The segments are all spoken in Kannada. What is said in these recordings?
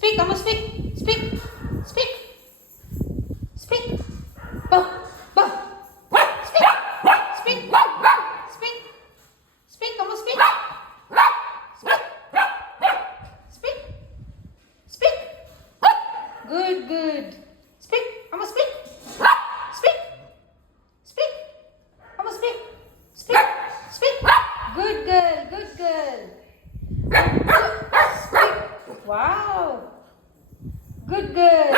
Speak, Amma, speak. Speak. Speak. Speak. Bow. Bow. Speak. Speak. Speak. Speak, Amma, speak. Speak. Speak. Speak. Good, good. Speak, Amma, speak. Speak. Speak. Amma, speak. Speak. Speak. Good girl, good girl. Speak. Wow. Good girl.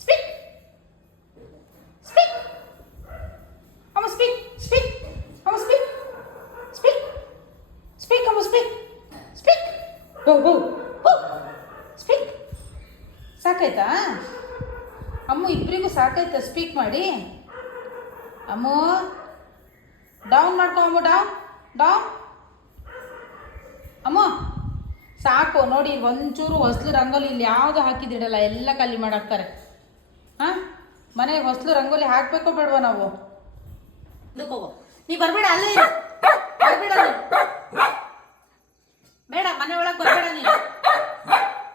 Speak. Speak. Amma, speak. Speak. Amma, speak. Speak. Speak, Amma, speak. Speak. Go, go. Go. Speak. ಸಾಕಾಯ್ತಾ ಅಮ್ಮು? ಇಬ್ಬರಿಗೂ ಸಾಕಾಯ್ತಾ ಸ್ಪೀಕ್ ಮಾಡಿ? ಅಮ್ಮು ಡೌನ್ ಮಾಡ್ಕೊ. ಅಮ್ಮು ಡೌನ್ ಡೌನ್. ಅಮ್ಮ ಸಾಕು ನೋಡಿ, ಒಂಚೂರು ಹೊಸ್ಲು ರಂಗೋಲಿ ಇಲ್ಲಿ ಯಾವುದು ಹಾಕಿದಿಡಲ್ಲ, ಎಲ್ಲ ಖಾಲಿ ಮಾಡಾಕ್ತಾರೆ. ಹಾಂ, ಮನೆಗೆ ಹೊಸ್ಲು ರಂಗೋಲಿ ಹಾಕಬೇಕೋ ಬೇಡವಾ ನಾವು? ಇದಕ್ಕೆ ಹೋಗೋ, ನೀ ಬರಬೇಡ, ಅಲ್ಲೇ ಇರು. ಬರಬೇಡ ನೀನು, ಬೇಡ, ಮನೆ ಒಳಗೆ ಬರಬೇಡ ನೀನು,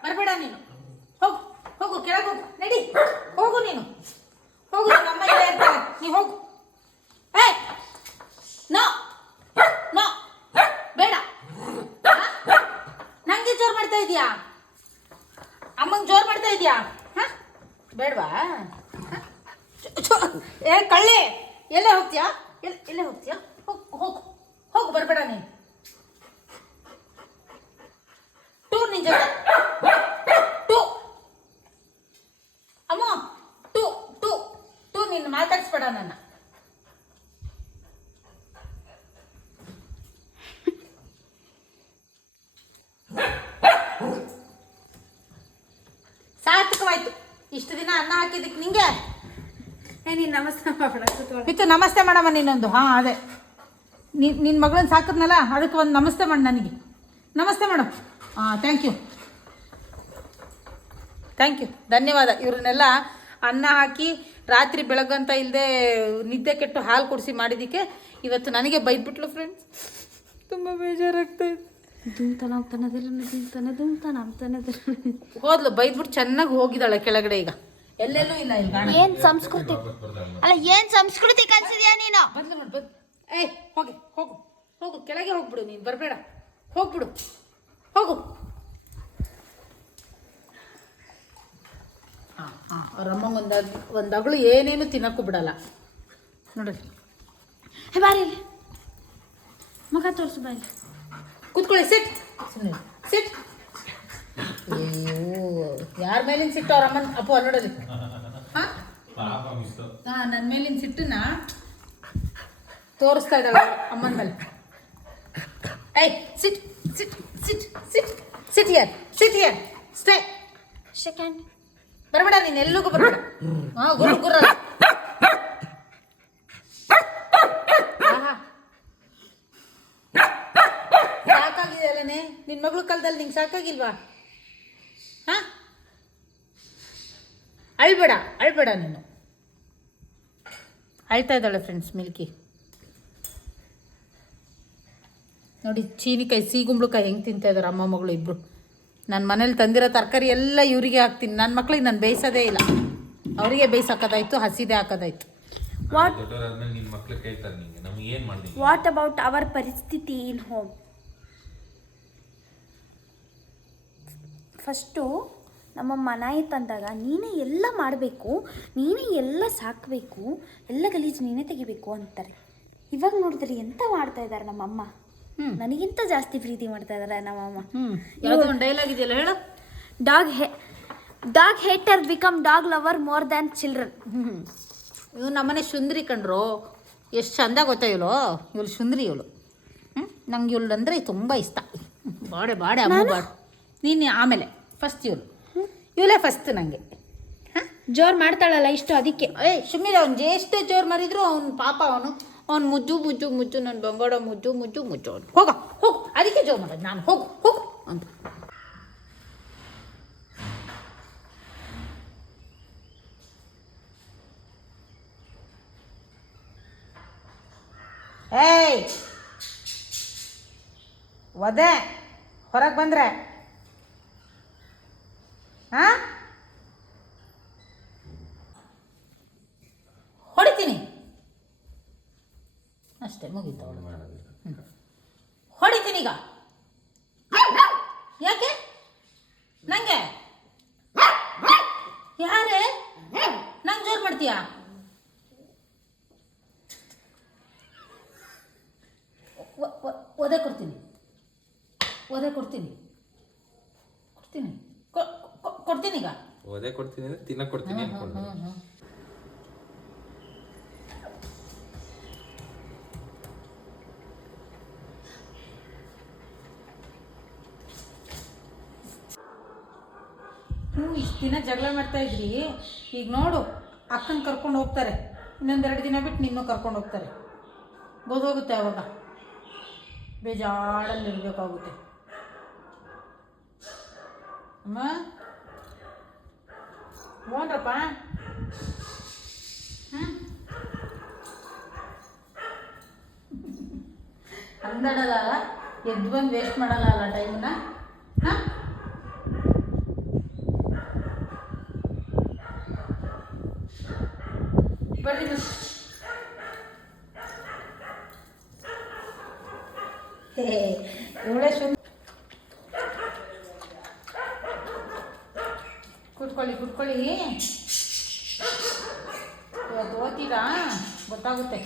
ಬರಬೇಡ ನೀನು. ಹೋಗು ಹೋಗು, ಕೆಳಗೆ ಹೋಗು, ನಡಿ ಹೋಗು, ನೀನು ಹೋಗು. ನಿಮ್ಮ ಅಮ್ಮ ಇಲ್ಲೇ ಇರ್ತಾಳೆ, ನೀ ಹೋಗು. ಏಯ್ ನೋ ನೋ, ಬೇಡ. ನಂಗೆ ಜೋರು ಮಾಡ್ತಾ ಇದೀಯಾ? ಅಮ್ಮಂಗೆ ಜೋರು ಮಾಡ್ತಾ ಇದೀಯಾ? ಹಾಂ, ಬೇಡವಾ? ಏ ಕಳ್ಳಿ, ಎಲ್ಲೇ ಹೋಗ್ತೀಯಾ? ಎಲ್ಲೇ ಹೋಗ್ತೀಯಾ? ಹೋಗು ಹೋಗು ಹೋಗು, ಬರಬೇಡ ನೀನು. ಟೂರ್ ನಿನ್ ಜೊತೆ, ಟೂ ಅಮ್ಮ, ಟೂ ಟೂ ಟೂ. ನೀನು ಮಾತಾಡಿಸ್ಬೇಡ ನನ್ನ. ಸಾರ್ಥಕವಾಯ್ತು ಇಷ್ಟು ದಿನ ಅನ್ನ ಹಾಕಿದ್ದಕ್ಕೆ ನಿಂಗೆ. ನೀನು ನಮಸ್ತೆ ಮಾಡೋಣ ಇತ್ತು ನಮಸ್ತೆ ಮಾಡಮ್ಮ ನೀನೊಂದು. ಹಾಂ, ಅದೇ ನಿನ್ನ ಮಗಳನ್ನ ಸಾಕಿದ್ನಲ್ಲ, ಅದಕ್ಕೆ ಒಂದು ನಮಸ್ತೆ ಮಾಡಿ ನನಗೆ. ನಮಸ್ತೆ ಮಾಡು. ಹಾಂ, ಥ್ಯಾಂಕ್ ಯು ಥ್ಯಾಂಕ್ ಯು, ಧನ್ಯವಾದ. ಇವ್ರನ್ನೆಲ್ಲ ಅನ್ನ ಹಾಕಿ ರಾತ್ರಿ ಬೆಳಗಂತ ಇಲ್ಲದೆ ನಿದ್ದೆ ಕೆಟ್ಟು ಹಾಲು ಕುಡಿಸಿ ಮಾಡಿದ್ದಕ್ಕೆ ಇವತ್ತು ನನಗೆ ಬೈದ್ಬಿಟ್ಲು ಫ್ರೆಂಡ್ಸ್. ತುಂಬ ಬೇಜಾರಾಗ್ತಾಯಿದೆ. ಹೋದ್ಲು, ಬೈದ್ಬಿಟ್ಟು ಚೆನ್ನಾಗಿ ಹೋಗಿದ್ದಾಳೆ ಕೆಳಗಡೆ. ಈಗ ಎಲ್ಲೆಲ್ಲೂ ಇಲ್ಲ. ಈಗ ಏನ್ ಸಂಸ್ಕೃತಿ ಅಲ್ಲ, ಏನ್ ಸಂಸ್ಕೃತಿ ಕಲ್ಸಿದ್ಯಾ ನೀನು? ಬದ್ಲು ನೋಡಿ, ಏಯ್ ಹೋಗಿ ಹೋಗು ಹೋಗು, ಕೆಳಗೆ ಹೋಗ್ಬಿಡು, ನೀನು ಬರಬೇಡ, ಹೋಗ್ಬಿಡು, ಹೋಗು. ಹಾಂ ಹಾಂ, ಅವ್ರ ಅಮ್ಮಂಗೆ ಒಂದು ಅಗಳು ಏನೇನು ತಿನ್ನಕ್ಕೂ ಬಿಡಲ್ಲ ನೋಡ್ರಿ. ಬಾರಿ ಮಗ ತೋರಿಸು, ಬಾರಿ ಕೂತ್ಕೊಳ್ಳಿ, ಸಿಟ್, ಸುಮ್ಮನೆ ಸಿಟ್. ಅಯ್ಯೋ, ಯಾರ ಮೇಲಿನ ಸಿಟ್ಟು? ಅವ್ರ ಅಮ್ಮನ ಅಪ್ಪು ನೋಡಲಿ. ಹಾಂ ಹಾಂ, ನನ್ನ ಮೇಲಿನ ಸಿಟ್ಟನ್ನ ತೋರಿಸ್ತಾ ಇದ್ದಾಳೆ ಅಮ್ಮನ ಮೇಲೆ. ಏಯ್ sit sit sit sit sit here, sit here, stay. Second ಬರಬೇಡ ನೀನು, ಎಲ್ಲಿಗೂ ಬರಬೇಡ. ಹಾಂ, ಗುರು ಗುರ. ಸಾಕಾಗಿದೆಯಲ್ಲನೇ ನಿನ್ನ ಮಗಳು ಕಾಲದಲ್ಲಿ, ನಿಂಗೆ ಸಾಕಾಗಿಲ್ವಾ? ಹಾಂ, ಅಳ್ಬೇಡ ಅಳ್ಬೇಡ ನೀನು. ಅಳ್ತಾ ಇದ್ದಾಳೆ ಫ್ರೆಂಡ್ಸ್ ಮಿಲ್ಕಿ. ನೋಡಿ ಚೀನಿಕಾಯಿ, ಸಿಗುಂಬಳಕಾಯಿ ಹೆಂಗೆ ತಿಂತಾ ಇದ್ದಾರೆ ಅಮ್ಮ ಮಗಳು ಇಬ್ಬರು. ನನ್ನ ಮನೇಲಿ ತಂದಿರೋ ತರಕಾರಿ ಎಲ್ಲ ಇವರಿಗೆ ಹಾಕ್ತೀನಿ. ನನ್ನ ಮಕ್ಳಿಗೆ ನಾನು ಬೇಯಿಸೋದೇ ಇಲ್ಲ, ಅವರಿಗೆ ಬೇಯಿಸಾಕೋದಾಯ್ತು, ಹಸಿದೆ ಹಾಕೋದಾಯ್ತು. ವಾಟ್ ಅಬೌಟ್ ಅವರ್ ಪರಿಸ್ಥಿತಿ ಇನ್ ಹೋಮ್? ಫಸ್ಟು ನಮ್ಮ ಮನಾಯಿ ತಂದಾಗ ನೀನೇ ಎಲ್ಲ ಮಾಡಬೇಕು, ನೀನೇ ಎಲ್ಲ ಸಾಕಬೇಕು, ಎಲ್ಲ ಗಲೀಜು ನೀನೇ ತೆಗಿಬೇಕು ಅಂತಾರೆ. ಇವಾಗ ನೋಡಿದ್ರೆ ಎಂತ ಮಾಡ್ತಾ ಇದ್ದಾರೆ ನಮ್ಮಮ್ಮ. ನನಗಿಂತ ಜಾಸ್ತಿ ಪ್ರೀತಿ ಮಾಡ್ತಾ ಇದ್ದಾರೆ ನಮ್ಮಮ್ಮ. ಯಾವುದೋ ಒಂದು ಡೈಲಾಗ್ ಇದೆಯಲ್ಲ, ಹೇಳು. Dog hater become dog lover more than children. ಇವ್ನು ನಮ್ಮನೆ ಸುಂದ್ರಿ ಕಂಡ್ರು, ಎಷ್ಟು ಚಂದ ಗೊತ್ತಾ ಇವಳು. ಇವಳು ಸುಂದ್ರಿ ಇವಳು. ನಂಗೆ ಇವಳು ಅಂದರೆ ತುಂಬ ಇಷ್ಟ. ಬಾಡೆ ಬಾಡೆ ಅಮ್ಮ ಬಾಡೆ. ನೀನು ಆಮೇಲೆ ಫಸ್ಟ್ ಇವಳೇ ಫಸ್ಟ್ ನನಗೆ. ಹಾಂ, ಜೋರು ಮಾಡ್ತಾಳಲ್ಲ ಇಷ್ಟು, ಅದಕ್ಕೆ. ಸುಮ್ಮನೆ ಅವ್ನು ಎಷ್ಟೇ ಜೋರು ಮಾಡಿದ್ರು ಅವ್ನು ಪಾಪ, ಅವ್ನು ಮುಜ್ಜು ಮುಜ್ಜು ಮುಜ್ಜು, ನನ್ನ ಬಂಗಾಡ ಮುಜ್ಜು ಮುಜ್ಜು ಮುಜ್ಜು ಅವ್ನು. ಹೋಗು ಹೋಗು, ಅದಕ್ಕೆ ಜೋರು ಮಾಡೋದು ನಾನು. ಹೋಗು ಹೋಗು ಅಂತ. ಏಯ್ ಒದೆ, ಹೊರಗೆ ಬಂದರೆ ಹಾಂ ಹೊಡಿತೀನಿ ಅಷ್ಟೇ ಮುಗೀತು ಹೊಡಿತೀನಿ ಈಗ ಯಾಕೆ ನಂಗೆ ಯಾರೇ ನಂಗೆ ಜೋರು ಮಾಡ್ತೀಯಾ ಒದೆ ಕೊಡ್ತೀನಿ ಕೊಡ್ತೀನಿ ಈಗ ಓದೇ ಕೊಡ್ತೀನಿ ಅಂದ್ರೆ ತಿನ್ನಕ್ ಕೊಡ್ತೀನಿ ಅನ್ಕೊಂಡು ಇಷ್ಟು ದಿನ ಜಗಳ ಮಾಡ್ತಾ ಇದ್ರಿ, ಈಗ ನೋಡು ಅಕ್ಕನ ಕರ್ಕೊಂಡು ಹೋಗ್ತಾರೆ, ಇನ್ನೊಂದೆರಡು ದಿನ ಬಿಟ್ಟು ನಿನ್ನೂ ಕರ್ಕೊಂಡು ಹೋಗ್ತಾರೆ. ಗೋದೋಗುತ್ತೆ ಅವಾಗ ಬೇಜಾಡಲ್ಲಿ ಇರಬೇಕಾಗುತ್ತೆ. ಅಮ್ಮ ಹೋನ್ರಪ್ಪ. ಅಂದಾಡಲ್ಲ, ಎದ್ದು ಬಂದು ವೇಸ್ಟ್ ಮಾಡಲ್ಲ ಅಲ್ಲ ಟೈಮನ್ನ. ಹಾಂ ಬರ್ರಿ ಇವಳೇ ಕೂತ್ಕೊಳ್ಳಿ ಇವತ್ತು ಓದ್ತೀರಾ ಗೊತ್ತಾಗುತ್ತೆ.